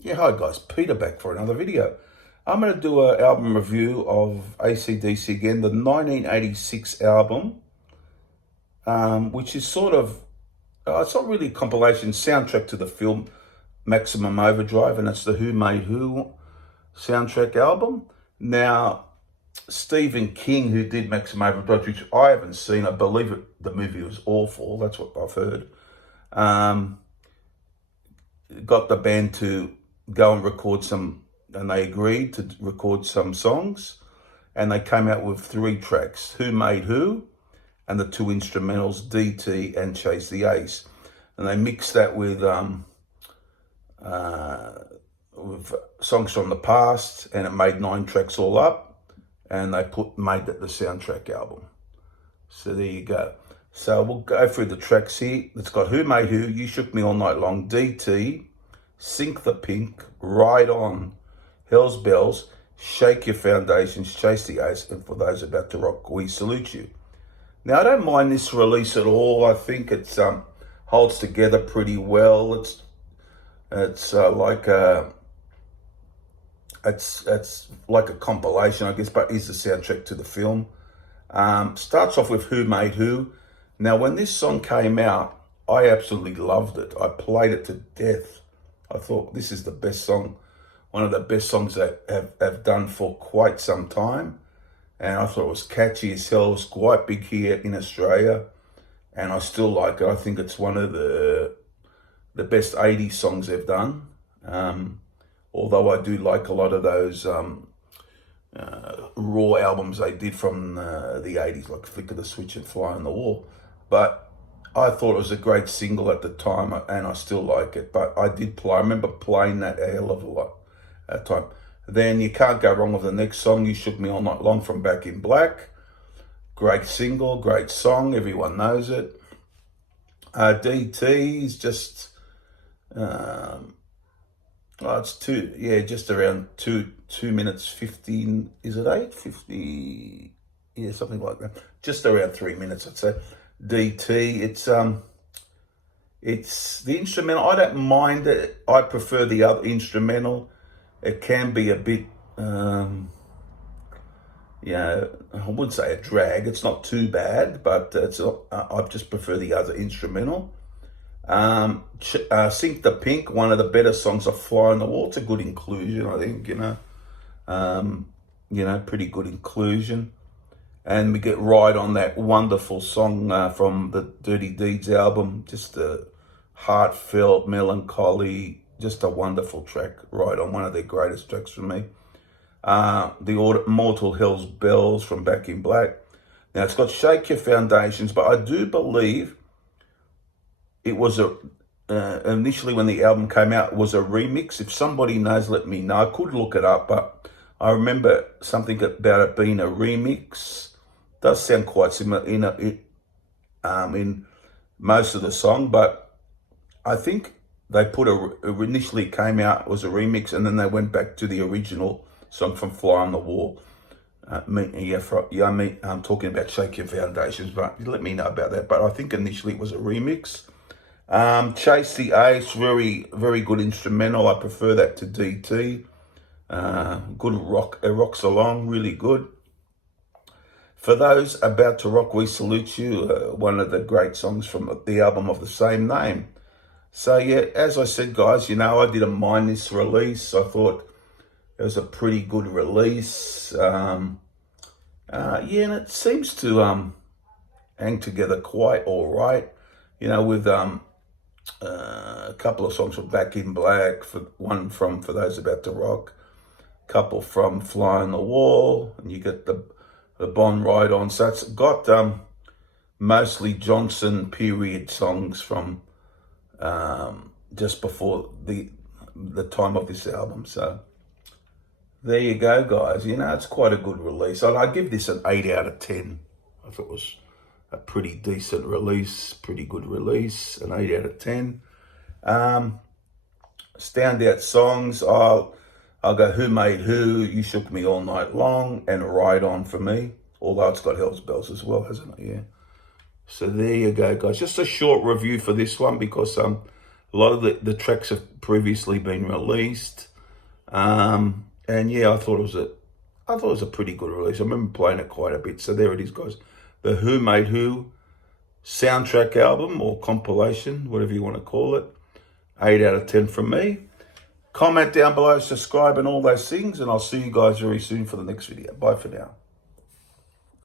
Yeah, hi guys, Peter back for another video. I'm going to do an album review of AC/DC again, the 1986 album, which is sort of, it's not really a compilation, soundtrack to the film Maximum Overdrive, and it's the Who Made Who soundtrack album. Now, Stephen King, who did Maximum Overdrive, which I haven't seen, I believe the movie was awful, that's what I've heard, got the band to go and record some, and they agreed to record some songs, and they came out with 3 tracks: Who Made Who, and the 2 instrumentals, DT and Chase the Ace. And they mixed that with songs from the past, and it made 9 tracks all up, and they made that the soundtrack album. So there you go. So we'll go through the tracks here. It's got Who Made Who, You Shook Me All Night Long, DT, Sink the Pink, Ride On, Hell's Bells, Shake Your Foundations, Chase the Ace, and For Those About to Rock, We Salute You. Now, I don't mind this release at all. I think it's holds together pretty well. It's like a compilation, I guess, but is the soundtrack to the film. Starts off with Who Made Who. Now, when this song came out, I absolutely loved it. I played it to death. I thought this is the best song, one of the best songs that have done for quite some time. And I thought it was catchy as hell. It was quite big here in Australia, and I still like it. I think it's one of the best 80s songs they've done. Although I do like a lot of those raw albums they did from the 80s, like Flick of the Switch and Fly on the Wall. But I thought it was a great single at the time, and I still like it. But I remember playing that a hell of a lot at the time. Then You Can't Go Wrong with the next song, You Shook Me All Night Long, from Back in Black. Great single, great song, everyone knows it. DT is just, just around 2 minutes 15, is it 8:50? Yeah, something like that. Just around 3 minutes, I'd say. DT, it's the instrumental. I don't mind it. I prefer the other instrumental. It can be a bit, I wouldn't say a drag. It's not too bad, but I just prefer the other instrumental. Sink the Pink, one of the better songs of Fly on the Wall. It's a good inclusion, I think, pretty good inclusion. And we get Ride On, that wonderful song from the Dirty Deeds album. Just a heartfelt, melancholy, just a wonderful track. Ride On, one of their greatest tracks for me. The Immortal Hell's Bells from Back in Black. Now, it's got Shake Your Foundations, but I do believe it was initially when the album came out, it was a remix. If somebody knows, let me know. I could look it up, but I remember something about it being a remix. Does sound quite similar in most of the song, but I think they initially came out was a remix, and then they went back to the original song from Fly on the Wall. I'm talking about Shake Your Foundations, but let me know about that. But I think initially it was a remix. Chase the Ace, very, very good instrumental. I prefer that to DT. Good rock, it rocks along, really good. For Those About to Rock, We Salute You, one of the great songs from the album of the same name. So yeah, as I said, guys, I didn't mind this release. I thought it was a pretty good release. And it seems to hang together quite all right. With a couple of songs from Back in Black, one from For Those About to Rock, a couple from Fly on the Wall, and you get the Bond Ride On. So it's got mostly Johnson period songs from just before the time of this album. So there you go, guys. It's quite a good release. I'd give this an 8 out of 10. I thought it was a pretty decent release, pretty good release, an 8 out of 10. Standout songs, I'll go Who Made Who, You Shook Me All Night Long, and Ride On for me. Although it's got Hell's Bells as well, hasn't it? Yeah. So there you go, guys. Just a short review for this one because A lot of the tracks have previously been released. And yeah, I thought it was a pretty good release. I remember playing it quite a bit. So there it is, guys. The Who Made Who soundtrack album or compilation, whatever you want to call it. 8 out of 10 from me. Comment down below, subscribe and all those things, and I'll see you guys very soon for the next video. Bye for now.